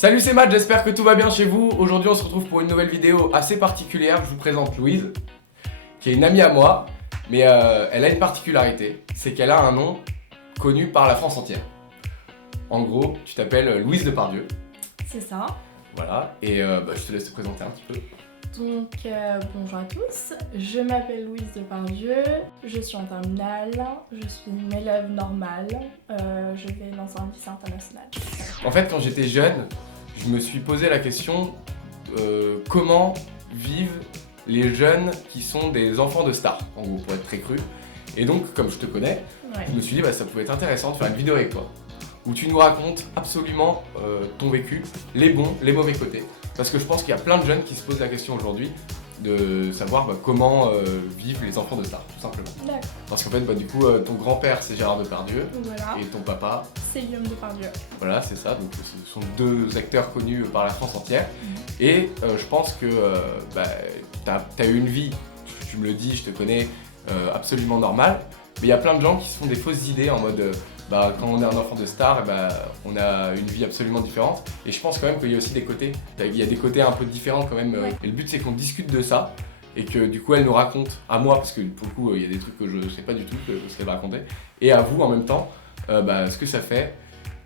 Salut, c'est Matt, j'espère que tout va bien chez vous. Aujourd'hui on se retrouve pour une nouvelle vidéo assez particulière. Je vous présente Louise, qui est une amie à moi, mais elle a une particularité, c'est qu'elle a un nom connu par la France entière. En gros, tu t'appelles Louise Depardieu. C'est ça. Voilà, et je te laisse te présenter un petit peu. Donc bonjour à tous, je m'appelle Louise Depardieu, je suis en terminale, je suis une élève normale, je vais dans un lycée international. En fait, quand j'étais jeune, je me suis posé la question comment vivent les jeunes qui sont des enfants de stars, en gros, pour être très cru. Et donc, comme je te connais, Ouais. je me suis dit ça pouvait être intéressant de faire une vidéo avec toi, où tu nous racontes absolument ton vécu, les bons, les mauvais côtés. Parce que je pense qu'il y a plein de jeunes qui se posent la question aujourd'hui de savoir comment vivent les enfants de stars, tout simplement. D'accord. Parce qu'en fait, du coup, ton grand-père c'est Gérard Depardieu, Voilà, et ton papa, c'est Guillaume Depardieu. voilà, c'est ça, donc ce sont deux acteurs connus par la France entière. Et je pense que t'as eu une vie, tu me le dis, je te connais, absolument normale, mais il y a plein de gens qui se font des fausses idées en mode quand on est un enfant de star, on a une vie absolument différente. Et je pense quand même qu'il y a aussi des côtés, il y a des côtés un peu différents quand même. Ouais. Et le but c'est qu'on discute de ça et que du coup elle nous raconte, à moi, parce que pour le coup il y a des trucs que je sais pas du tout ce qu'elle va raconter, et à vous en même temps, ce que ça fait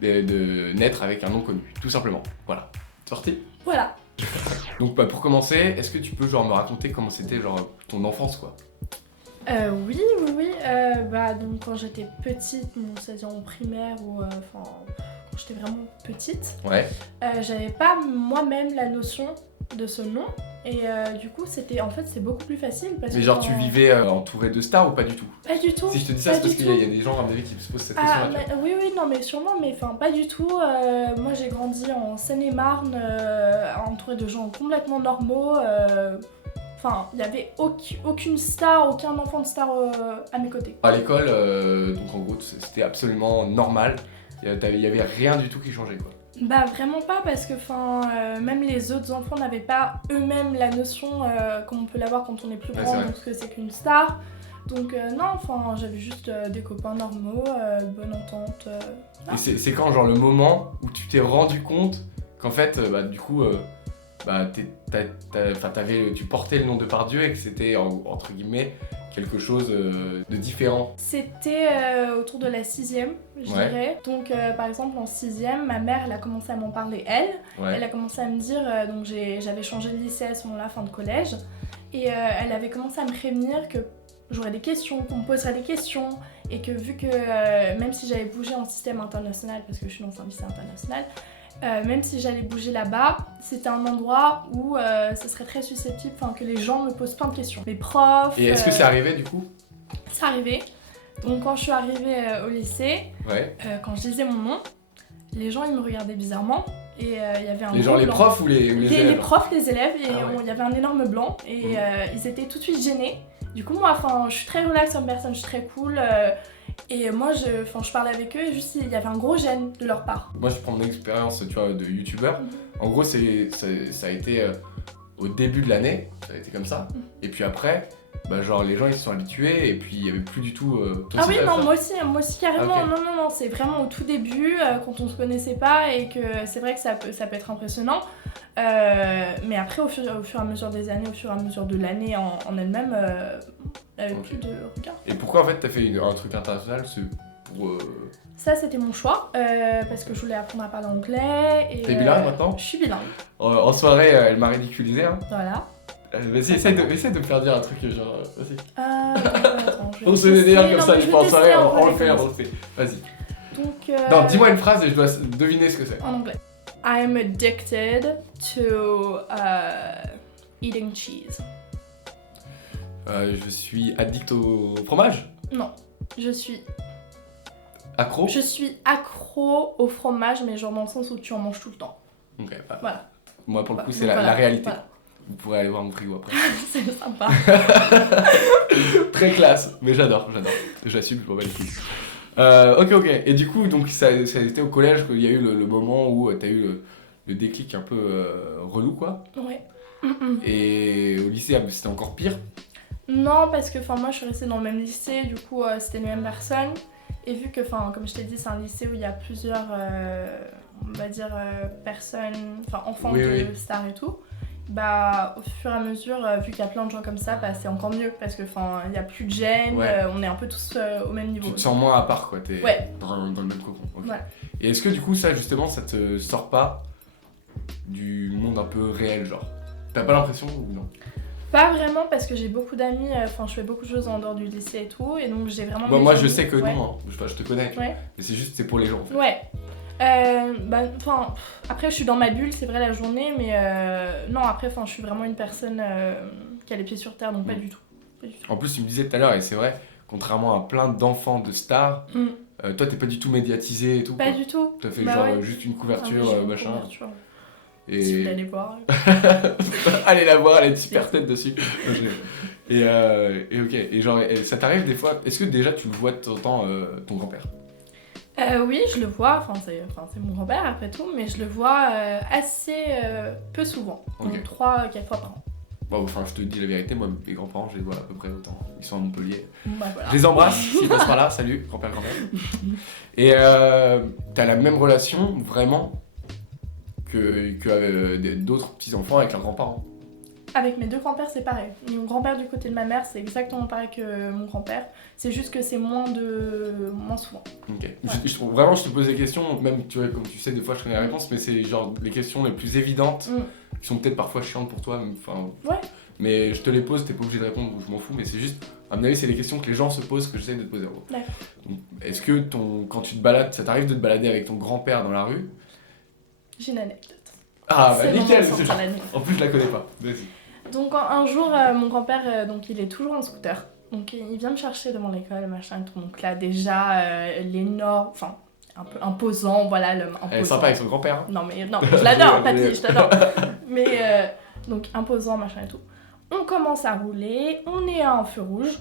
de naître avec un nom connu, tout simplement. Voilà, c'est parti. Voilà. Donc pour commencer, est-ce que tu peux me raconter comment c'était ton enfance quoi? Oui. Donc quand j'étais petite, c'est-à-dire en primaire ou quand j'étais vraiment petite, Ouais. j'avais pas moi-même la notion de ce nom et du coup c'est beaucoup plus facile parce Mais que tu vivais entouré de stars ou pas du tout? Pas du tout. Si je te dis ça, Pas c'est parce du qu'il y, tout. y a des gens à mon avis qui se posent cette Ah, question-là. oui, non, mais sûrement, mais pas du tout. Moi, j'ai grandi en Seine-et-Marne, entourée de gens complètement normaux. Il n'y avait aucune star, aucun enfant de star à mes côtés. À l'école, donc en gros, c'était absolument normal. Il y avait rien du tout qui changeait quoi. Bah vraiment pas parce que même les autres enfants n'avaient pas eux-mêmes la notion comme on peut l'avoir quand on est plus Ouais, grand, c'est vrai. donc ce que c'est qu'une star. Donc j'avais juste des copains normaux, bonne entente. Et c'est quand le moment où tu t'es rendu compte qu'en fait, du coup, tu portais le nom de Depardieu et que c'était entre guillemets quelque chose de différent. C'était autour de la 6ème, je Ouais. dirais. Donc par exemple en 6ème, ma mère elle a commencé à m'en parler elle. Ouais. Elle a commencé à me dire, donc j'avais changé de lycée à ce moment-là, fin de collège. Et elle avait commencé à me prévenir que j'aurais des questions, qu'on me poserait des questions. Et que vu que même si j'allais bouger en système international, parce que je suis dans un lycée international, même si j'allais bouger là-bas, c'était un endroit où ce serait très susceptible que les gens me posent plein de questions. Les profs... Et est-ce que c'est arrivé du coup? C'est arrivé. Donc quand je suis arrivée au lycée, Ouais. quand je disais mon nom, les gens ils me regardaient bizarrement et il y avait un Les gros les blanc. profs ou les élèves? Les profs, les élèves, et Ah ouais. il y avait un énorme blanc et ils étaient tout de suite gênés. Du coup moi je suis très relax comme personne, je suis très cool et moi je parlais avec eux et juste il y avait un gros gêne de leur part. Moi je prends mon expérience de youtubeur. En gros ça a été au début de l'année, ça a été comme ça. Et puis après, les gens ils se sont habitués et puis il y avait plus du tout... toi Ah aussi, oui, t'avais non, ça? moi aussi carrément, Ah, ok. non, c'est vraiment au tout début, quand on se connaissait pas et que c'est vrai que ça peut être impressionnant. Mais après, au fur et à mesure des années, au fur et à mesure de l'année en elle-même, elle avait Ok. plus de regard. Et pourquoi en fait t'as fait un truc international pour... Ça, c'était mon choix, parce que je voulais apprendre à parler anglais. Et, T'es bilingue maintenant? Je suis bilingue, En soirée, elle m'a ridiculisé. Hein. voilà. Vas-y, essaye de me faire dire un truc vas-y. Attends, je vais On se tester. délire comme Non, ça, mais je vais pense en tester soirée, un peu on le les fait, on phrases. le fait. Vas-y. Donc, Non, dis-moi une phrase et je dois deviner ce que c'est. en anglais. I'm addicted to eating cheese. Je suis addict au fromage. Non, je suis Accro. accro au fromage, mais genre dans le sens où tu en manges tout le temps. Ok, Voilà. Moi pour le coup Donc c'est la voilà, réalité. voilà. Vous pourrez aller voir mon frigo après. C'est sympa. Très classe, mais j'adore. J'assume, je m'en bats les couilles. Ok. Et du coup, donc ça a été au collège qu'il y a eu le moment où t'as eu le déclic un peu relou quoi. Ouais. Et au lycée, c'était encore pire. Non, parce que moi je suis restée dans le même lycée, du coup c'était les mêmes personnes. Et vu que, comme je t'ai dit, c'est un lycée où il y a plusieurs on va dire, enfants Oui, de oui. stars et tout, bah, au fur et à mesure, vu qu'il y a plein de gens comme ça, bah, c'est encore mieux parce que il n'y a plus de gêne, Ouais. on est un peu tous au même niveau. Tu te sens moins à part, quoi. T'es Ouais. dans le même cocon. Ok. Voilà. Et est-ce que du coup, ça, justement, ça te sort pas du monde un peu réel, genre? T'as pas l'impression ou non? Pas vraiment parce que j'ai beaucoup d'amis, je fais beaucoup de choses en dehors du lycée et tout, et donc j'ai vraiment... Bon, mes moi, je amis. sais que Ouais. non, hein. Je te connais. Ouais. Mais c'est juste, c'est pour les gens, en fait. Ouais. Après, je suis dans ma bulle, c'est vrai, la journée, mais non, après, je suis vraiment une personne qui a les pieds sur terre, donc pas du tout. Pas du tout. En plus, tu me disais tout à l'heure, et c'est vrai, contrairement à plein d'enfants de stars, toi, t'es pas du tout médiatisé et tout. Pas quoi. du tout. T'as fait Bah genre ouais. juste une couverture, Juste une machin. couverture. Et... Si vous voulez aller voir. Allez la voir, elle a une super tête dessus. Et ok, et genre, ça t'arrive des fois, est-ce que déjà tu le vois de temps en temps, ton grand-père? Oui, je le vois, c'est mon grand-père après tout, mais je le vois assez peu souvent. Ok. Donc 3-4 fois par an. Bon, enfin, je te dis la vérité, moi, mes grands-parents, je les vois à peu près autant. Ils sont à Montpellier. Bah, voilà. Je les embrasse s'ils passent par là, salut, grand-père, grand-mère. Et t'as la même relation, vraiment, que d'autres petits-enfants avec leurs grands-parents. Avec mes deux grands-pères, c'est pareil. Mon grand-père du côté de ma mère, c'est exactement pareil que mon grand-père. C'est juste que c'est moins souvent. Ok. Ouais. Je trouve vraiment, je te pose des questions, même tu vois, comme tu sais, des fois je connais la réponse, mais c'est genre les questions les plus évidentes, qui sont peut-être parfois chiantes pour toi, enfin. Ouais. Mais je te les pose, t'es pas obligé de répondre, je m'en fous, mais c'est juste, à mon avis, c'est les questions que les gens se posent que j'essaie de te poser. D'accord. Donc, est-ce que quand tu te balades, ça t'arrive de te balader avec ton grand-père dans la rue? J'ai une anecdote. Ah bah C'est nickel, vraiment c'est central à nous. en plus je la connais pas. Vas-y. Donc un jour, mon grand-père, il est toujours en scooter. Donc il vient me chercher devant l'école, machin et tout. Donc là déjà, les normes, un peu imposant, voilà, l'homme imposant. Elle est sympa avec son grand-père. Hein. Non mais je l'adore, papy, je t'adore. Mais donc imposant, machin et tout. On commence à rouler, on est à un feu rouge.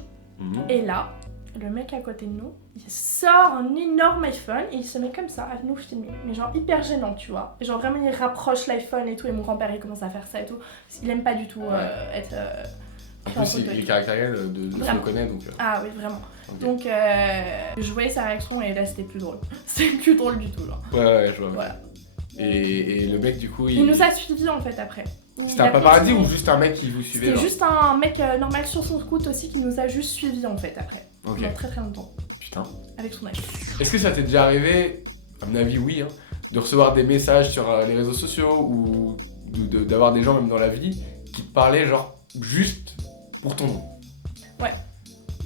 Et là, le mec à côté de nous, il sort un énorme iPhone et il se met comme ça à nous filmer. Mais genre hyper gênant, tu vois. Et genre vraiment il rapproche l'iPhone et tout, et mon grand-père il commence à faire ça et tout. Il aime pas du tout être... En plus, il est caractériel je le connais donc. Ah oui, vraiment. Okay. Donc je voyais sa réaction et là c'était plus drôle. C'était plus drôle du tout, genre. Ouais, je vois. Voilà. Et le mec du coup, Il nous a suivis en fait après. C'était un paparazzi ou juste un mec qui vous suivait? C'était juste un mec normal sur son scoot aussi qui nous a juste suivis en fait après. Ok. Pendant très très longtemps. Putain. Avec son iPhone. Est-ce que ça t'est déjà arrivé, à mon avis oui, hein, de recevoir des messages sur les réseaux sociaux ou d'avoir des gens même dans la vie qui te parlaient genre juste pour ton nom?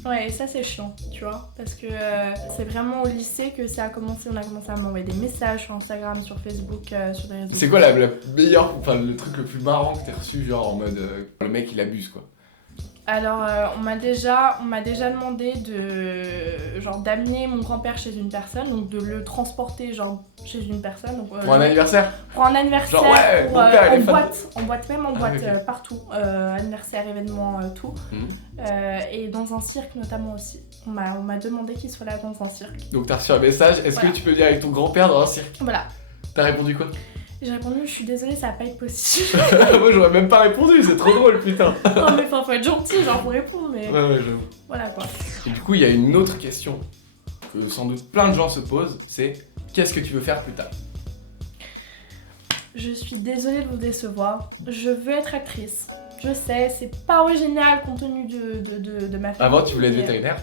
Ouais, et ça c'est chiant, tu vois, parce que c'est vraiment au lycée que ça a commencé, on a commencé à m'envoyer des messages sur Instagram, sur Facebook, sur les réseaux. C'est quoi la meilleure, enfin le truc le plus marrant que t'as reçu, genre en mode le mec il abuse quoi? Alors on m'a déjà demandé d'amener mon grand-père chez une personne, donc de le transporter genre chez une personne. Donc, pour un anniversaire? Pour un anniversaire, genre, ouais, pour, mon père, en boîte, même en boîte, okay. partout, anniversaire, événement, tout. Et dans un cirque notamment aussi. On m'a demandé qu'il soit là dans un cirque. Donc t'as reçu un message, est-ce que tu peux venir avec ton grand-père dans un cirque? Voilà. T'as répondu quoi? J'ai répondu, je suis désolée, ça va pas être possible. Moi j'aurais même pas répondu, c'est trop drôle putain. Non mais faut être gentil, genre pour répondre, mais... Ouais, j'avoue. Voilà quoi. Et du coup, il y a une autre question que sans doute plein de gens se posent, c'est qu'est-ce que tu veux faire plus tard? Je suis désolée de vous décevoir, je veux être actrice. Je sais, c'est pas original compte tenu de ma famille. Avant, tu voulais être vétérinaire?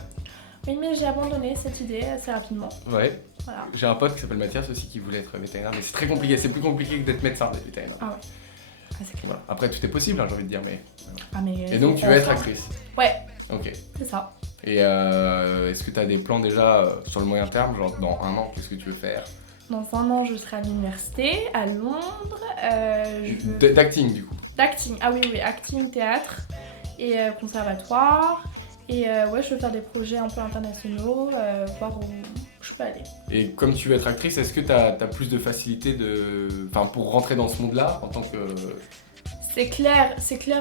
Oui, mais j'ai abandonné cette idée assez rapidement. Ouais. Voilà. J'ai un pote qui s'appelle Mathias aussi qui voulait être vétérinaire, mais c'est très compliqué, c'est plus compliqué que d'être médecin vétérinaire. Ah ouais. Ah, c'est clair. Voilà. Après, tout est possible, hein, j'ai envie de dire, mais... Ah, mais... Et donc, tu veux être actrice? Ouais. Ok. C'est ça. Et est-ce que tu as des plans déjà sur le moyen terme, genre dans un an, qu'est-ce que tu veux faire? Dans un an, je serai à l'université, à Londres. D'acting, du coup? D'acting, ah oui, acting, théâtre et conservatoire. Et ouais, je veux faire des projets un peu internationaux, voir où je peux aller. Et comme tu veux être actrice, est-ce que t'as plus de facilité pour rentrer dans ce monde-là en tant que... C'est clair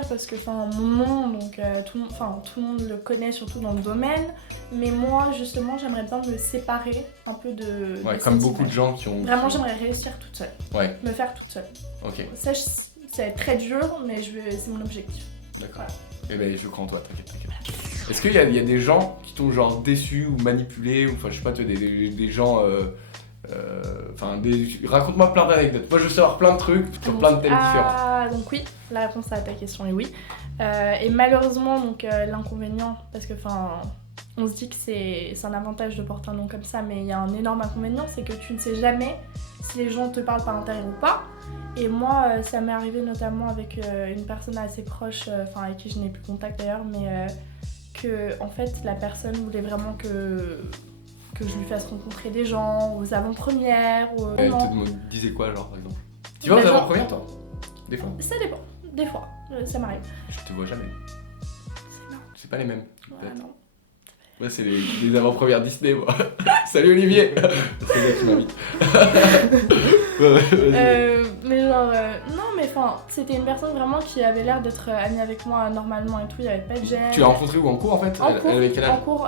parce que mon nom, donc tout le monde le connaît surtout dans le domaine. Mais moi, justement, j'aimerais bien me séparer un peu de... Ouais, comme beaucoup de gens qui ont... Vraiment, j'aimerais réussir toute seule. Ouais. Me faire toute seule. Ok. Ça, c'est très dur, mais c'est mon objectif. D'accord. Voilà. Eh ben, je crois en toi, t'inquiète. Est-ce qu'il y a des gens qui t'ont genre déçu ou manipulé, ou enfin je sais pas, des gens Enfin, raconte-moi plein d'anecdotes. Moi, je veux savoir plein de trucs sur plein de thèmes différents. Donc oui, la réponse à ta question est oui. Et malheureusement, donc l'inconvénient, parce que on se dit que c'est un avantage de porter un nom comme ça, mais il y a un énorme inconvénient, c'est que tu ne sais jamais si les gens te parlent par intérêt ou pas. Et moi, ça m'est arrivé notamment avec une personne assez proche, avec qui je n'ai plus contact d'ailleurs, mais que en fait la personne voulait vraiment que je lui fasse rencontrer des gens aux avant-premières ou Elle te disait quoi, genre, par exemple? Tu vas aux genre, avant-premières, toi? Des fois? Ça dépend, des fois, ça m'arrive. Je te vois jamais. C'est marrant. C'est pas les mêmes. Ouais, non. Moi, c'est les avant-premières Disney, moi. Salut Olivier. C'est là qui m'invite. Mais genre, non, mais c'était une personne vraiment qui avait l'air d'être amie avec moi normalement et tout, il n'y avait pas de gêne. Tu l'as rencontrée où, en cours, en fait? Elle avait quel âge? En cours,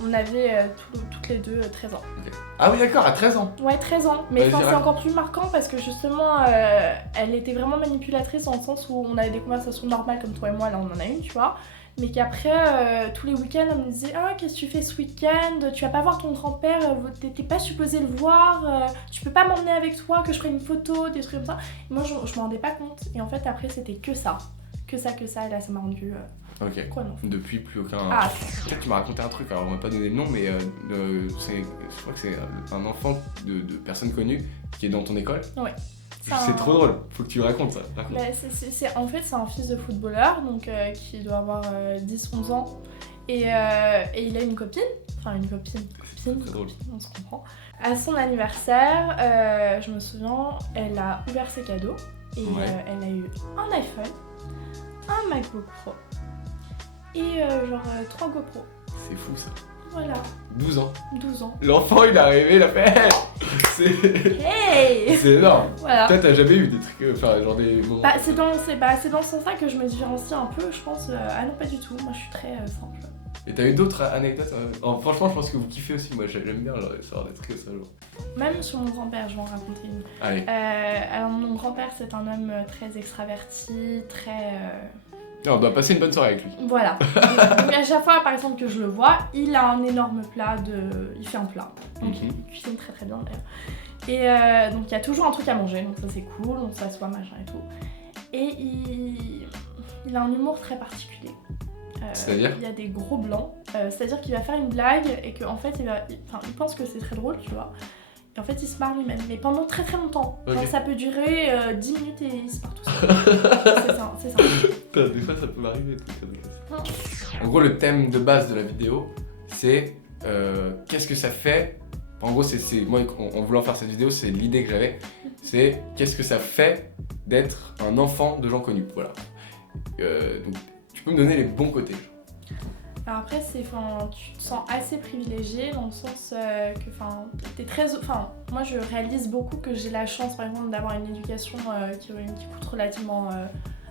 on avait toutes les deux 13 ans. Okay. Ah oui, d'accord, à 13 ans. Ouais, 13 ans. Mais c'est encore plus marquant parce que justement, elle était vraiment manipulatrice dans le sens où on avait des conversations normales comme toi et moi, là on en a une, tu vois. Mais qu'après, tous les week-ends, elle me disait « Ah, qu'est-ce que tu fais ce week-end? Tu vas pas voir ton grand-père, t'es pas supposé le voir, tu peux pas m'emmener avec toi, que je prenne une photo, des trucs comme ça. » Et moi, je m'en rendais pas compte. Et en fait, après, c'était que ça. Que ça. Et là, ça m'a rendu... Ok. Quoi, non? Depuis, plus aucun... Ah. Peut-être tu m'as raconté un truc, alors on m'a pas donné le nom, mais je crois que c'est un enfant de personne connue qui est dans ton école. Ouais. C'est trop drôle, faut que tu racontes ça. Bah, en fait, c'est un fils de footballeur, donc qui doit avoir 10-11 ans. Et il a une copine, très drôle. On se comprend. À son anniversaire, je me souviens, elle a ouvert ses cadeaux et elle a eu un iPhone, un MacBook Pro et 3 GoPro. C'est fou ça. Voilà. 12 ans. 12 ans. L'enfant il est arrivé, il a fait Hey. C'est énorme. Voilà. Toi t'as jamais eu des trucs, genre des moments... C'est dans ce sens-là que je me différencie un peu, je pense. Ah non, pas du tout. Moi je suis très simple. Et t'as eu d'autres anecdotes franchement, je pense que vous kiffez aussi. Moi j'aime bien savoir des trucs comme ça. Genre. Même sur mon grand-père, je vais en raconter une. Allez. Alors mon grand-père c'est un homme très extraverti, très... Non, on doit passer une bonne soirée avec lui. Voilà. Donc à chaque fois par exemple que je le vois, il a un énorme plat il fait un plat. Donc il cuisine très très bien d'ailleurs. Et donc il y a toujours un truc à manger, donc ça c'est cool, on s'assoit machin et tout. Et il a un humour très particulier. C'est-à-dire ? Il y a des gros blancs, c'est-à-dire qu'il va faire une blague et qu'en fait il pense que c'est très drôle, tu vois. Et en fait il se marre lui-même, mais pendant très très longtemps. Okay. Genre ça peut durer 10 minutes et il se marre tout seul. c'est ça. Putain, des fois ça peut m'arriver. En gros le thème de base de la vidéo c'est qu'est-ce que ça fait. En gros c'est moi en voulant faire cette vidéo c'est l'idée que j'avais. C'est qu'est-ce que ça fait d'être un enfant de gens connus. Voilà. Donc tu peux me donner les bons côtés. Alors après, tu te sens assez privilégié dans le sens que t'es très... moi je réalise beaucoup que j'ai la chance par exemple d'avoir une éducation qui coûte relativement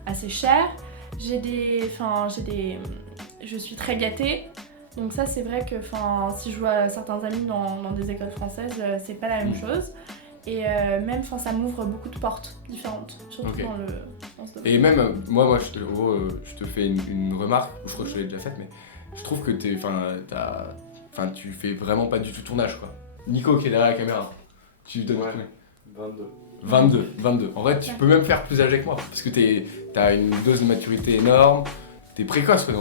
assez cher. Je suis très gâtée. Donc ça c'est vrai que si je vois certains amis dans des écoles françaises, c'est pas la même chose. Et même ça m'ouvre beaucoup de portes différentes, surtout dans ce domaine. Et même, moi je te fais une remarque, je crois que je l'ai déjà faite, mais je trouve que tu fais vraiment pas du tout ton âge quoi. Nico qui est derrière la caméra, tu donnes combien ? 22. En vrai tu peux même faire plus âgé que moi, parce que t'as une dose de maturité énorme, t'es précoce quoi,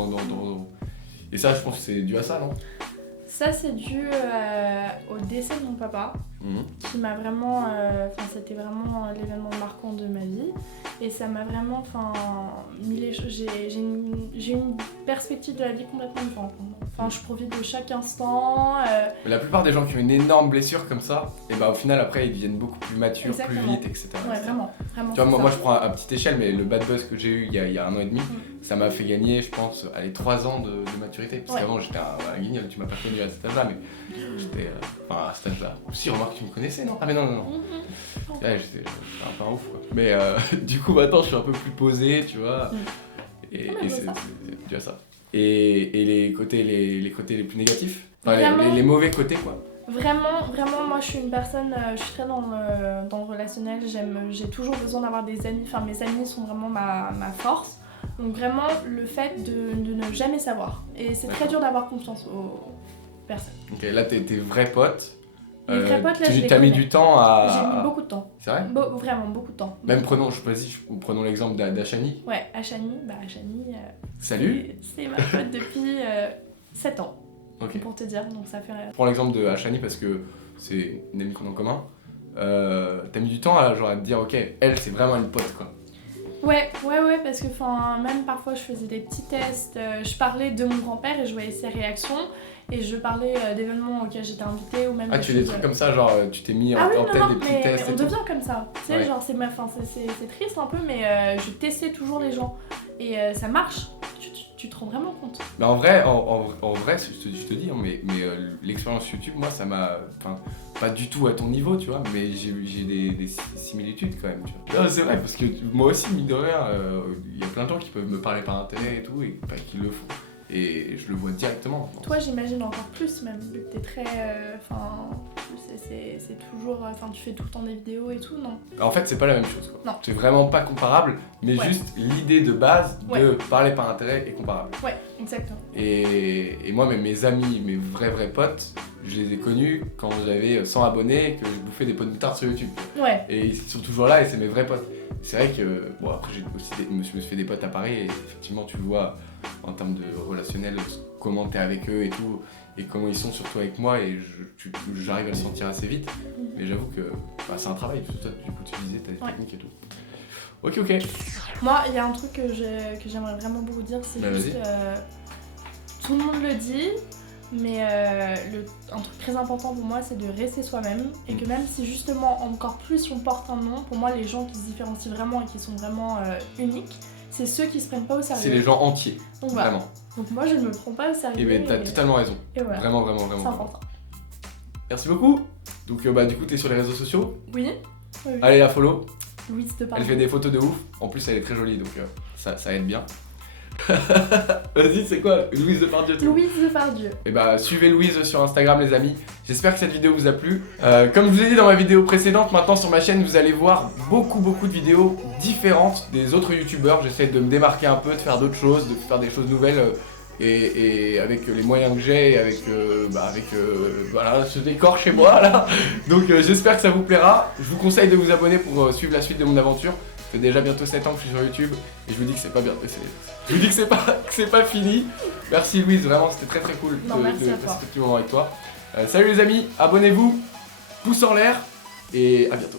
Et ça je pense que c'est dû à ça, non ? Ça c'est dû au décès de mon papa, qui m'a vraiment... c'était vraiment l'événement marquant de ma vie. Et ça m'a vraiment mis les choses... J'ai une perspective de la vie complètement différente. Je profite de chaque instant. La plupart des gens qui ont une énorme blessure comme ça, et au final après ils deviennent beaucoup plus matures, Exactement. plus vite, etc. Ouais, vraiment. Tu vois, moi je prends à petite échelle, mais le bad buzz que j'ai eu il y a 1 an et demi, ça m'a fait gagner, je pense, 3 ans de maturité. Parce qu'avant j'étais un guignol, tu m'as pas connu à cet âge-là, mais j'étais à cet âge-là. Aussi, remarque, tu me connaissais, non ? Ah mais non. Ouais, j'étais un peu un ouf quoi. Mais du coup maintenant je suis un peu plus posé, tu vois. Et c'est dû à ça. Et les côtés les plus négatifs, les mauvais côtés quoi. Vraiment, moi je suis une personne, je suis très dans le relationnel, j'ai toujours besoin d'avoir des amis, mes amis sont vraiment ma force. Donc vraiment le fait de ne jamais savoir. Et c'est très dur d'avoir confiance aux personnes. Ok, là tes vrais potes, Les vrais potes, là, je les T'as mis connais. du temps à... J'ai mis beaucoup de temps. C'est vrai? Vraiment beaucoup de temps. Même prenons l'exemple d'Achani. Ouais, Achani, Salut. c'est ma pote depuis 7 ans, Ok. pour te dire, donc ça fait... Je prends l'exemple de Achani parce que c'est une amie qu'on a en commun. T'as mis du temps à te dire, ok, elle c'est vraiment une pote quoi. Ouais, parce que même parfois je faisais des petits tests, je parlais de mon grand-père et je voyais ses réactions, et je parlais d'événements auxquels j'étais invitée ou même Ah, tu fais des trucs comme ça, genre tu t'es mis en tête des petits mais tests on et tout. devient comme ça. Tu sais, Ouais. genre c'est triste un peu, mais je testais toujours les gens et ça marche. Tu te rends vraiment compte. Mais en vrai, je te dis, hein, mais l'expérience YouTube, moi, ça m'a, pas du tout à ton niveau, tu vois, mais j'ai des similitudes quand même, tu vois. Non, c'est vrai, parce que moi aussi, mine de rien, il y a plein de gens qui peuvent me parler par internet et tout, et qui le font. Et je le vois directement. Toi, j'imagine encore plus même, vu que t'es très... c'est toujours... tu fais tout le temps des vidéos et tout, non? En fait, c'est pas la même chose, quoi. Non. C'est vraiment pas comparable, mais Ouais. juste l'idée de base de Ouais. parler par internet est comparable. Ouais, exactement. Et moi, même mes amis, mes vrais potes, je les ai connus quand j'avais 100 abonnés et que je bouffais des pots de moutarde sur YouTube. Ouais. Et ils sont toujours là et c'est mes vrais potes. C'est vrai que, bon, après, je me suis fait des potes à Paris et effectivement, tu le vois en termes de relationnel, comment t'es avec eux et tout, et comment ils sont surtout avec moi, et j'arrive à le sentir assez vite. Mais j'avoue que c'est un travail, parce que toi, du coup, tu disais, t'as des techniques et tout. Ok. Moi, il y a un truc que j'aimerais vraiment beaucoup dire, c'est Bah, juste... tout le monde le dit, mais un truc très important pour moi, c'est de rester soi-même. Et que même si justement, encore plus on porte un nom, pour moi, les gens qui se différencient vraiment et qui sont vraiment uniques, c'est ceux qui se prennent pas au sérieux. C'est les gens entiers, Donc voilà. vraiment. Donc moi, je ne me prends pas au sérieux. Et ben, t'as totalement raison. Et voilà. Vraiment. C'est important. Merci beaucoup. Donc, du coup, t'es sur les réseaux sociaux. Oui. Allez la follow. Louise de Elle Pardieu. fait des photos de ouf. En plus, elle est très jolie, donc ça aide bien. Vas-y, c'est quoi Louise de Pardieu. Louise de Pardieu. Et suivez Louise sur Instagram, les amis. J'espère que cette vidéo vous a plu. Comme je vous ai dit dans ma vidéo précédente, maintenant sur ma chaîne, vous allez voir beaucoup de vidéos différentes des autres youtubeurs. J'essaie de me démarquer un peu, de faire d'autres choses, de faire des choses nouvelles. Et avec les moyens que j'ai, et avec voilà, ce décor chez moi là. Donc j'espère que ça vous plaira. Je vous conseille de vous abonner pour suivre la suite de mon aventure. Ça fait déjà bientôt 7 ans que je suis sur YouTube et je vous dis que c'est pas bien. Je vous dis que c'est pas fini. Merci Louise, vraiment c'était très cool Non, merci de à passer toi. ce petit moment avec toi. Salut les amis, abonnez-vous, pouce en l'air et à bientôt.